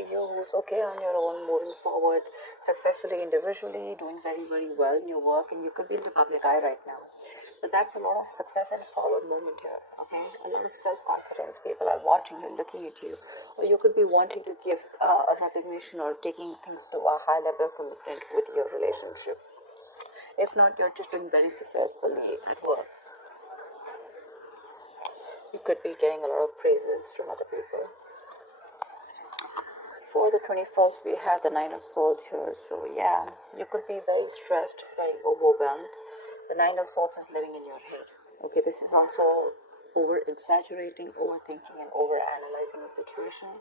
be you who's okay on your own, moving forward successfully individually, doing very, very well in your work, and you could be in the public eye right now. But that's a lot of success and forward movement here, okay? A lot of self-confidence. People are watching you, looking at you. Or you could be wanting to give a recognition or taking things to a high level of commitment with your relationship. If not, you're just doing very successfully at work. You could be getting a lot of praises from other people. For the 21st, we have the Nine of Swords here. So yeah, you could be very stressed, very overwhelmed. The Nine of Swords is living in your head. Okay, this is also over-exaggerating, overthinking, and over-analyzing the situation.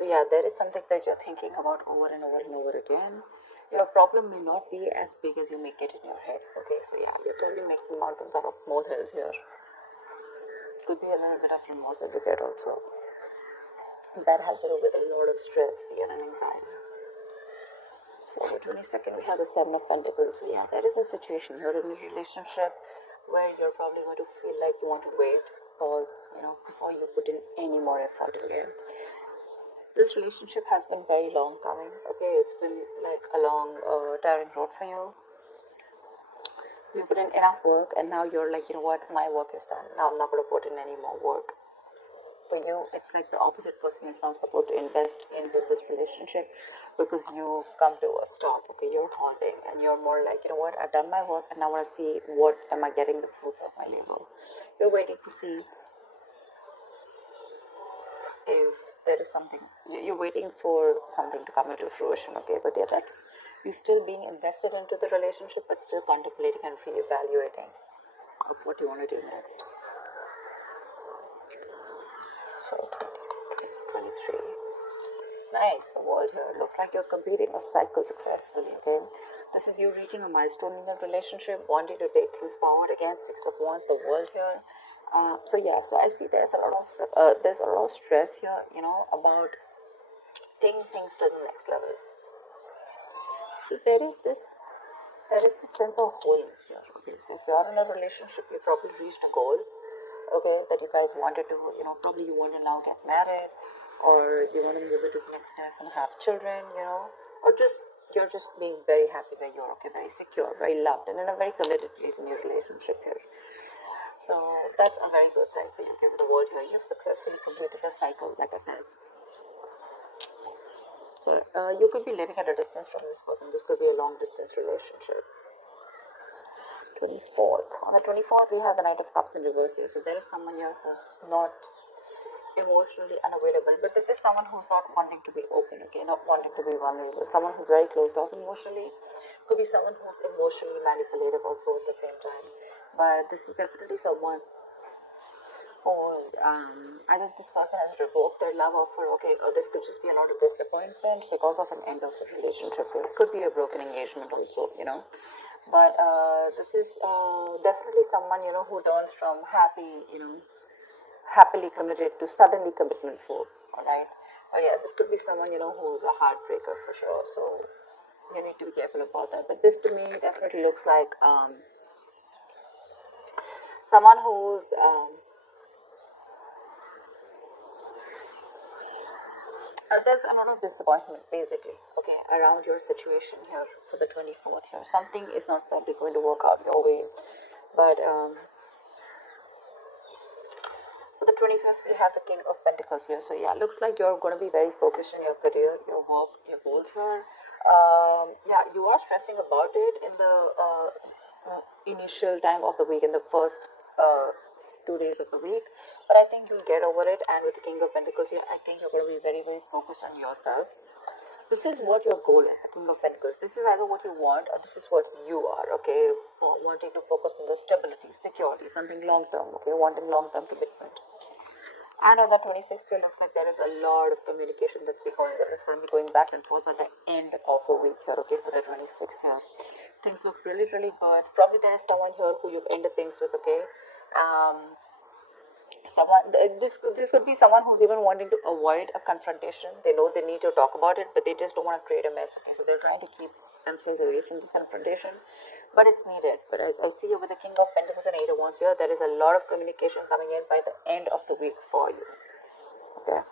So yeah, there is something that you're thinking about over and over and over again. Your problem may not be as big as you make it in your head. Okay, so yeah, you're totally making mountains out of molehills here. Could be a little bit of remorse that you get also. That has to do with a lot of stress, fear, and anxiety. For the 22nd, we have the Seven of Pentacles. So yeah, there is a situation here in your relationship where you're probably going to feel like you want to wait, pause, before you put in any more effort again. This relationship has been very long coming. Okay, it's been like a long, tiring road for you. You put in enough work, and now you're like, you know what, my work is done. Now I'm not going to put in any more work. For you, it's like the opposite person is now supposed to invest into this relationship because you come to a stop. Okay, you're haunting, and you're more like, you know what, I've done my work, and now I want to see what am I getting the fruits of my labor. You're waiting to see if there is something. You're waiting for something to come into fruition. Okay, but yeah, that's you still being invested into the relationship, but still contemplating and reevaluating of what you want to do next. So 23. Nice, the world here. Looks like you're completing a cycle successfully, okay? This is you reaching a milestone in your relationship, wanting to take things forward. Again, Six of Wands, the world here. So yeah, so I see there's a lot of stress here, about taking things to the next level. So there is this sense of wholeness here. Okay, so if you're in a relationship, you probably reached a goal, okay, that you guys wanted to, probably you want to now get married, or you want to move it to the next step and have children, or you're just being very happy where you're, okay, very secure, very loved, and in a very committed place in your relationship here. So that's a very good sign for you. Okay, with the world here, you've successfully completed a cycle, like I said. But you could be living at a distance from this person. This could be a long distance relationship. 24th. On the 24th, we have the Knight of Cups in reverse here. So there is someone here who's not emotionally unavailable, but this is someone who's not wanting to be open, okay, not wanting to be vulnerable. Someone who's very closed off emotionally. Could be someone who's emotionally manipulative also at the same time. But this is definitely someone who's either this person has revoked their love offer, okay, or this could just be a lot of disappointment because of an end of the relationship. It could be a broken engagement also, But this is definitely someone, who turns from happily committed to suddenly commitmentful, alright? But yeah, this could be someone, who's a heartbreaker for sure. So you need to be careful about that. But this to me definitely looks like someone who's there's a lot of disappointment basically, okay, around your situation here for the 24th here. Something is not probably going to work out your way. But for the 25th, we have the King of Pentacles here. So yeah, looks like you're going to be very focused on your career, your work, your goals here. Yeah, you are stressing about it in the initial time of the week, in the first 2 days of the week. But I think you'll get over it. And with the King of Pentacles here, I think you're going to be very, very focused on yourself. This is what your goal is, the King of Pentacles. This is either what you want or this is what you are, okay? Wanting to focus on the stability, security, something long-term, okay? Wanting long-term commitment. And on the 26th, it looks like there is a lot of communication that's going to be going back and forth at the end of the week here, okay? For the 26th here. Things look really, really good. Probably there is someone here who you've ended things with, okay? This could be someone who's even wanting to avoid a confrontation. They know they need to talk about it, but they just don't want to create a mess, okay? So they're trying to keep themselves away from this confrontation, but it's needed. But I see over the King of Pentacles and Eight of Wands here, there is a lot of communication coming in by the end of the week for you, okay?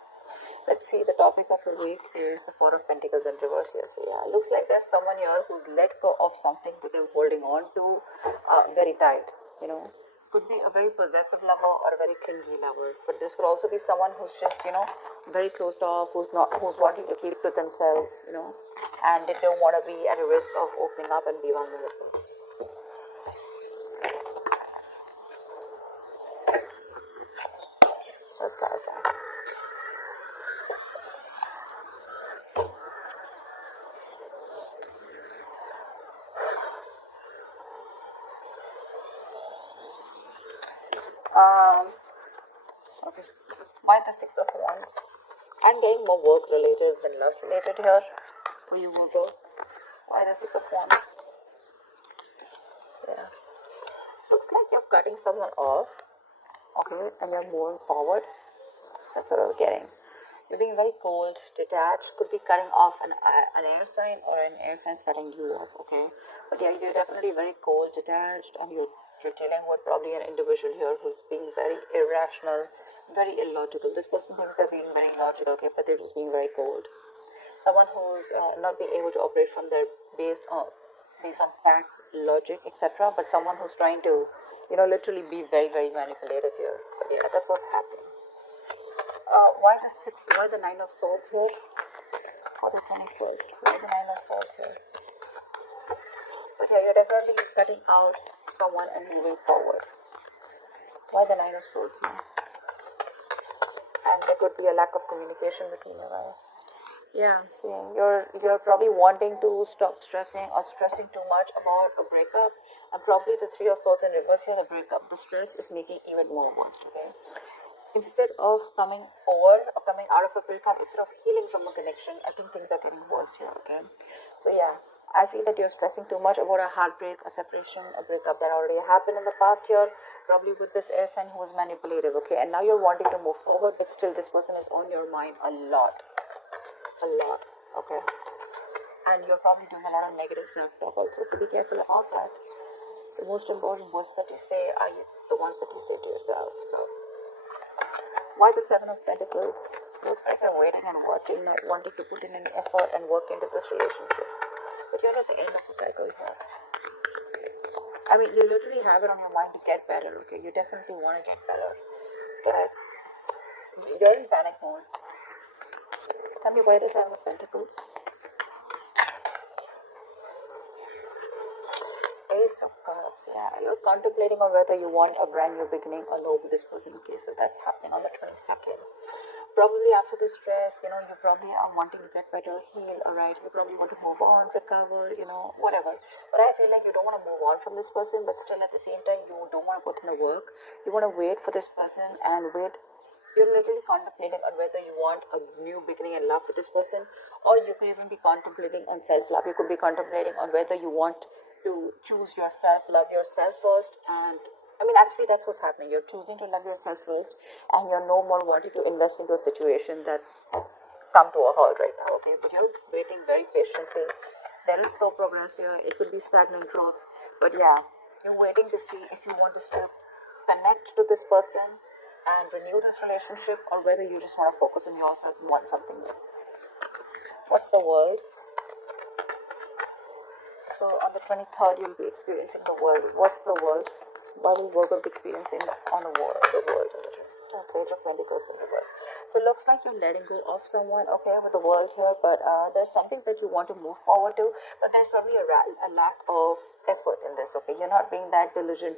Let's see, the topic of the week is the Four of Pentacles in reverse here. So yeah, looks like there's someone here who's let go of something that they're holding on to very tight, you know. Could be a very possessive lover or a very clingy lover, but this could also be someone who's just, you know, very closed off, who's wanting to keep to themselves, you know, and they don't want to be at a risk of opening up and be vulnerable. Let's clarify. Okay. Why the Six of Wands? I'm getting more work related than love related here for you, Virgo. Why the Six of Wands? Yeah. Looks like you're cutting someone off, okay, and you're moving forward. That's what I was getting. You're being very cold, detached, could be cutting off an air sign or an air sign's cutting you off, okay? But yeah, you're definitely very cold, detached, and you're dealing with probably an individual here who's being very irrational, very illogical. This person thinks they're being very logical, okay, but they're just being very cold. Someone who's not being able to operate from their based on facts, logic, etc. But someone who's trying to, you know, literally be very, very manipulative here. But yeah, that's what's happening. Why the Nine of Swords here? For the 21st. Why the Nine of Swords here? But yeah, you're definitely cutting out someone and moving forward. Why the Nine of Swords here? And there could be a lack of communication between you guys. Yeah, seeing you're probably wanting to stop stressing or stressing too much about a breakup, and probably the Three of Swords in reverse here, the breakup, the stress is making even more worse, okay? Instead of coming over or coming out of a breakup, instead of healing from a connection, I think things are getting worse here, okay? So yeah, I feel that you're stressing too much about a heartbreak, a separation, a breakup that already happened in the past here, probably with this air sign who was manipulative, okay? And now you're wanting to move forward, but still this person is on your mind a lot, okay? And you're probably doing a lot of negative self-talk also, so be careful about that. The most important words that you say are the ones that you say to yourself, so. Why the Seven of Pentacles? Looks like you're waiting and watching, not wanting to put in any effort and work into this relationship. But you're at the end of the cycle here. I mean, you literally have it on your mind to get better, okay? You definitely want to get better. But you're in panic mode. Tell me why the Seven of Pentacles? Ace of Cups, yeah. You're contemplating on whether you want a brand new beginning or no with this person. Okay, so that's happening on the 22nd. Probably after the stress, you know, you probably are wanting to get better, heal, alright. You probably want to move on, recover, you know, whatever. But I feel like you don't want to move on from this person, but still at the same time, you don't want to put in the work. You want to wait for this person and wait. You're literally contemplating on whether you want a new beginning and love with this person, or you could even be contemplating on self-love. You could be contemplating on whether you want to choose yourself, love yourself first, and I mean, actually, that's what's happening. You're choosing to love yourself first, and you're no more wanting to invest into a situation that's come to a halt right now, okay? But you're waiting very patiently. There is slow progress here. It could be stagnant growth, but yeah, you're waiting to see if you want to still connect to this person and renew this relationship, or whether you just want to focus on yourself and want something new. What's the world? So on the 23rd, you'll be experiencing the world. What's the world? Why will Virgo be experiencing on the world? Page of Pentacles in reverse. So it looks like you're letting go of someone, okay, with the world here, but there's something that you want to move forward to, but there's probably a lack of effort in this, okay? You're not being that diligent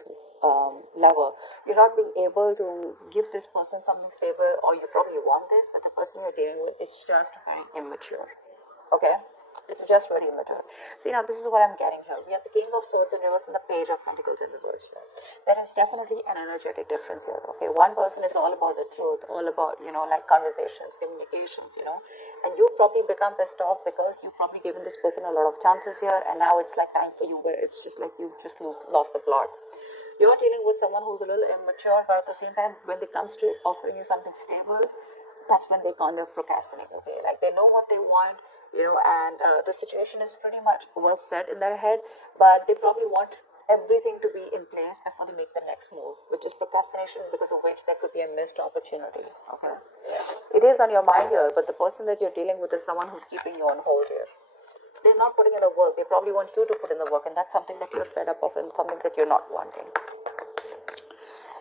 lover. You're not being able to give this person something stable, or you probably want this, but the person you're dealing with is just very immature, okay? It's just very immature. See, now this is what I'm getting here. We have the King of Swords in reverse and the Page of Pentacles in reverse here. There is definitely an energetic difference here, okay? One person is all about the truth, all about, you know, like conversations, communications, you know, and you probably become pissed off because you've probably given this person a lot of chances here, and now it's like time for you where it's just like you've just lost the plot. You're dealing with someone who's a little immature, but at the same time, when it comes to offering you something stable, that's when they kind of procrastinate, okay? Like they know what they want, you know, and the situation is pretty much well set in their head, but they probably want everything to be in place before they make the next move, which is procrastination, because of which there could be a missed opportunity. Okay, it is on your mind here, but the person that you're dealing with is someone who's keeping you on hold here. They're not putting in the work. They probably want you to put in the work, and that's something that you're fed up of and something that you're not wanting.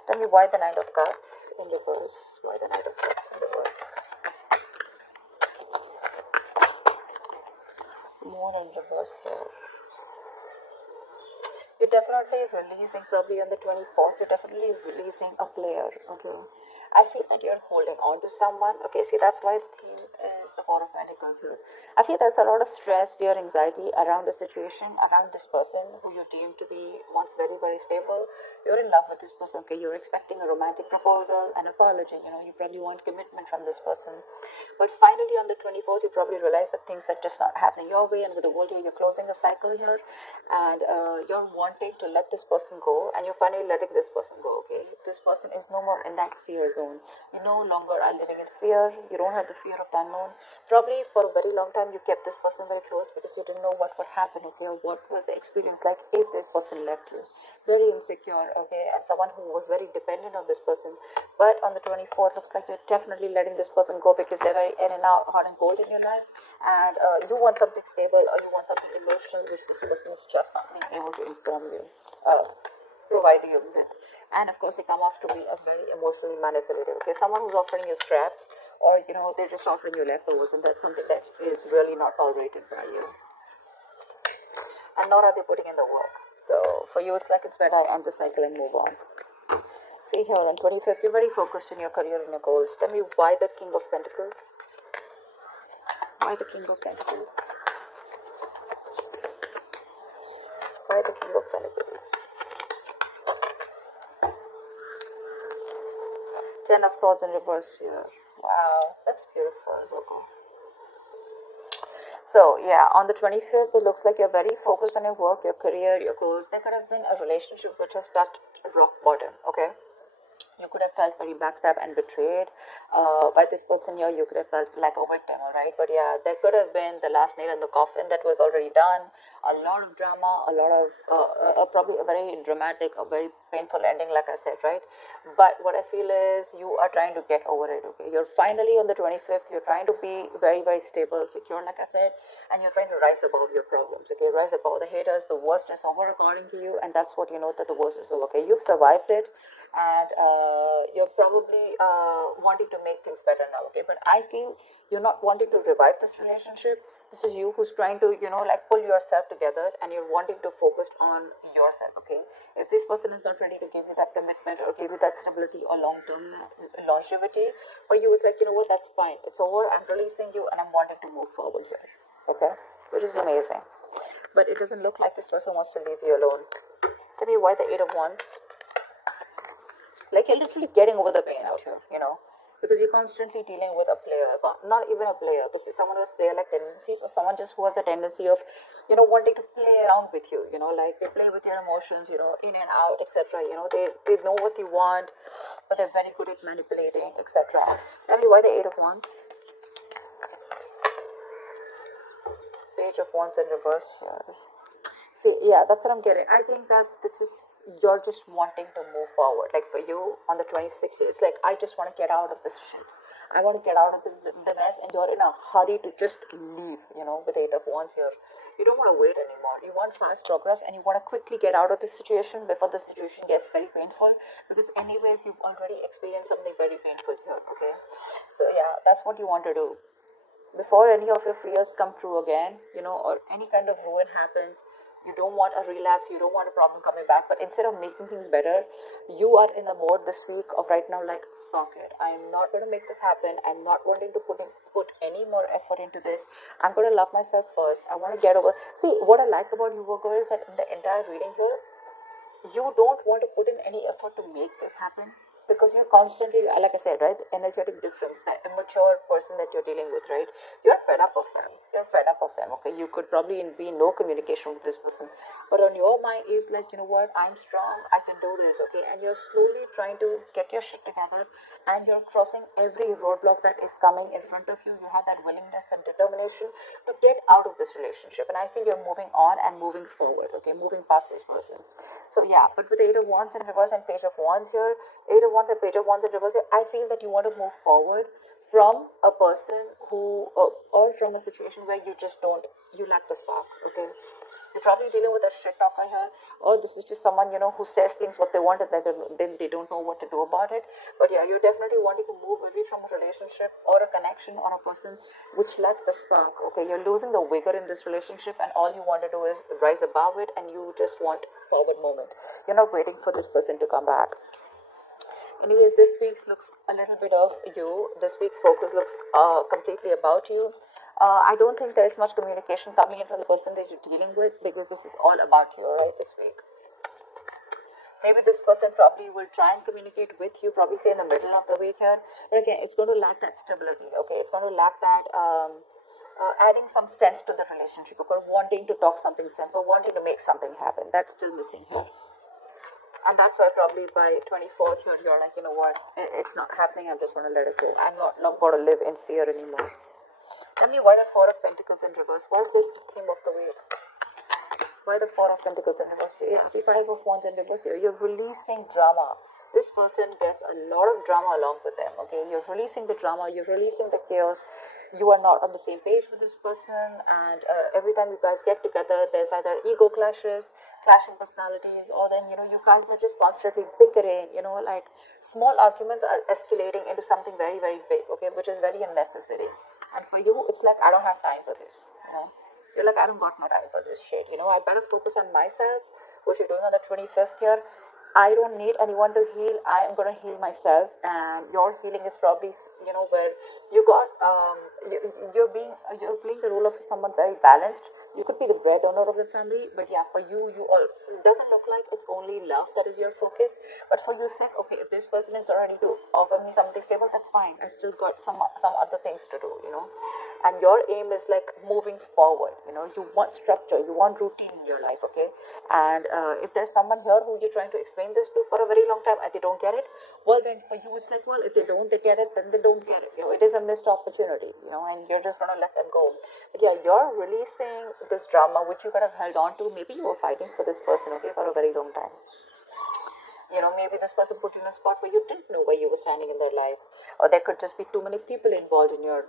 Tell me why the Knight of Cups in reverse. Why the Knight of Cups in reverse? Moon in reverse here. You're definitely releasing, probably on the 24th, you're definitely releasing a player. Okay, I feel that you're holding on to someone. Okay, see, that's why the theme is the Four of Pentacles here. I feel there's a lot of stress, fear, anxiety around the situation, around this person who you deem to be once very, very stable. You're in love with this person. Okay, you're expecting a romantic proposal, an apology. You probably want commitment from this person. But finally, on the 24th, you probably realize that things are just not happening your way, and with the world here, you're closing a cycle here, and you're wanting to let this person go, and you're finally letting this person go. Okay, this person is no more in that fear zone. You no longer are living in fear. You don't have the fear of the unknown. Probably for a very long time, you kept this person very close because you didn't know what would happen. Okay, or what was the experience like if this person left you. Very insecure. Okay, and someone who was very dependent on this person. But on the 24th, looks like you're definitely letting this person go because they're very in and out, hot and cold in your life, and you want something stable, or you want something emotional, which this person is just not being able to inform you, provide you with. And of course, they come off to be as very emotionally manipulative. Okay, someone who's offering you scraps, or they're just offering you leftovers, and that's something that is really not tolerated by you. And nor are they putting in the work. So for you, it's like it's better I end the cycle and move on. See here on 25th, you're very focused in your career and your goals. Tell me why the King of Pentacles? Why the King of Pentacles? Why the King of Pentacles? Ten of Swords in reverse here. Wow, that's beautiful, Virgo. So yeah, on the 25th, it looks like you're very focused on your work, your career, your goals. There could have been a relationship which has touched rock bottom, okay? You could have felt very backstabbed and betrayed by this person here. You could have felt like a victim, alright? But yeah, there could have been the last nail in the coffin that was already done. A lot of drama, a lot of probably a very dramatic, a very painful ending, like I said, right? But what I feel is you are trying to get over it, okay? You're finally on the 25th, you're trying to be very, very stable, secure, like I said, and you're trying to rise above your problems, okay? Rise above the haters. The worst is over according to you, and that's what you know, that the worst is over, okay? You've survived it, and you're probably wanting to make things better now, okay? But I feel you're not wanting to revive this relationship. This is you who's trying to like pull yourself together, and you're wanting to focus on yourself, okay? If this person is not ready to give you that commitment or give you that stability or long-term longevity, for you it's like, what, that's fine, it's over, I'm releasing you, and I'm wanting to move forward here, okay? Which is amazing. But it doesn't look like this person wants to leave you alone. Tell me why the Eight of Wands? Like, you're literally getting over the pain out here, because you're constantly dealing with a player, not even a player, but someone who has player-like tendencies, or someone just who has a tendency of, wanting to play around with you, like they play with your emotions, in and out, etc. They know what you want, but they're very good at manipulating, etc. Tell me why the Eight of Wands? Page of Wands in reverse here. See, yeah, that's what I'm getting. I think that this is, you're just wanting to move forward. Like for you, on the 26th, it's like, I just want to get out of this shit. I want to get out of the mess, and you're in a hurry to just leave, with Eight of Wands here. You don't want to wait anymore. You want fast progress, and you want to quickly get out of this situation before the situation gets very painful, because anyways, you've already experienced something very painful here, okay? So yeah, that's what you want to do. Before any of your fears come true again, or any kind of ruin happens, you don't want a relapse, you don't want a problem coming back, but instead of making things better, you are in the mode this week of right now, like, fuck it, I'm not going to make this happen, I'm not wanting to put any more effort into this, I'm going to love myself first, I want to get over. See, what I like about you, Virgo, is that in the entire reading here, you don't want to put in any effort to make this happen. because you're constantly, like I said, right, the energetic difference, the immature person that you're dealing with, right, you're fed up of them. You're fed up of them, okay? You could probably be in no communication with this person, but on your mind is like, you know what, I'm strong, I can do this, okay? And you're slowly trying to get your shit together, and you're crossing every roadblock that is coming in front of you. You have that willingness and determination to get out of this relationship, and I feel you're moving on and moving forward, okay, moving past this person. So yeah, but with the Eight of Wands in reverse and Page of Wands here, Eight of Wands and Page of Wands in reverse here, I feel that you want to move forward from a person who, or from a situation where you just don't, you lack the spark, okay? You're probably dealing with a shit talker here, or this is just someone, you know, who says things what they want and then they don't know what to do about it. But yeah, you're definitely wanting to move away from a relationship or a connection or a person which lacks the spark, okay? You're losing the vigor in this relationship, and all you want to do is rise above it, and you just want forward movement. You're not waiting for this person to come back. Anyways, this week's looks a little bit of you. This week's focus looks completely about you. I don't think there is much communication coming in from the person that you're dealing with, because this is all about you, right, this week. Maybe this person probably will try and communicate with you, probably say in the middle of the week here. But again, it's going to lack that stability, okay? It's going to lack that adding some sense to the relationship, or wanting to talk something sense, or wanting to make something happen. That's still missing here. And that's why probably by 24th you're like, you know what, it's not happening, I'm just going to let it go. I'm not going to live in fear anymore. Tell me why the Four of Pentacles in reverse. What's this theme of the week? Why the Four of Pentacles in reverse? Yeah, see, Five of Wands in reverse here. You're releasing drama. This person gets a lot of drama along with them, okay? You're releasing the drama, you're releasing the chaos. You are not on the same page with this person, and every time you guys get together, there's either ego clashes, clashing personalities, or then, you know, you guys are just constantly bickering, you know, like small arguments are escalating into something very, very big, okay, which is very unnecessary. And for you, it's like, I don't have time for this, you know. You're like, I don't got no time for this shit, you know. I better focus on myself, which you're doing on the 25th here. I don't need anyone to heal. I am going to heal myself, and your healing is probably, you know, where you got, you're playing the role of someone very balanced. You could be the breadwinner of the family, but yeah, for you, it doesn't look like it's only love that is your focus. But for you, it's like, okay, if this person is not ready to offer me something stable, that's fine. I still got some other things to do, you know. And your aim is like moving forward, you know. You want structure, you want routine in your life, okay. And if there's someone here who you're trying to explain this to for a very long time and they don't get it, well, then for you it's like, well, if they get it, then they don't get it, you know. It is a missed opportunity, you know, and you're just gonna let them go. But yeah, you're releasing this drama which you could have held on to. Maybe you were fighting for this person, okay, for a very long time. You know, maybe this person put you in a spot where you didn't know where you were standing in their life, or there could just be too many people involved in your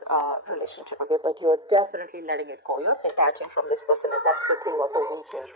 relationship, okay. But you're definitely letting it go. You're detaching from this person, and that's the theme of the week here.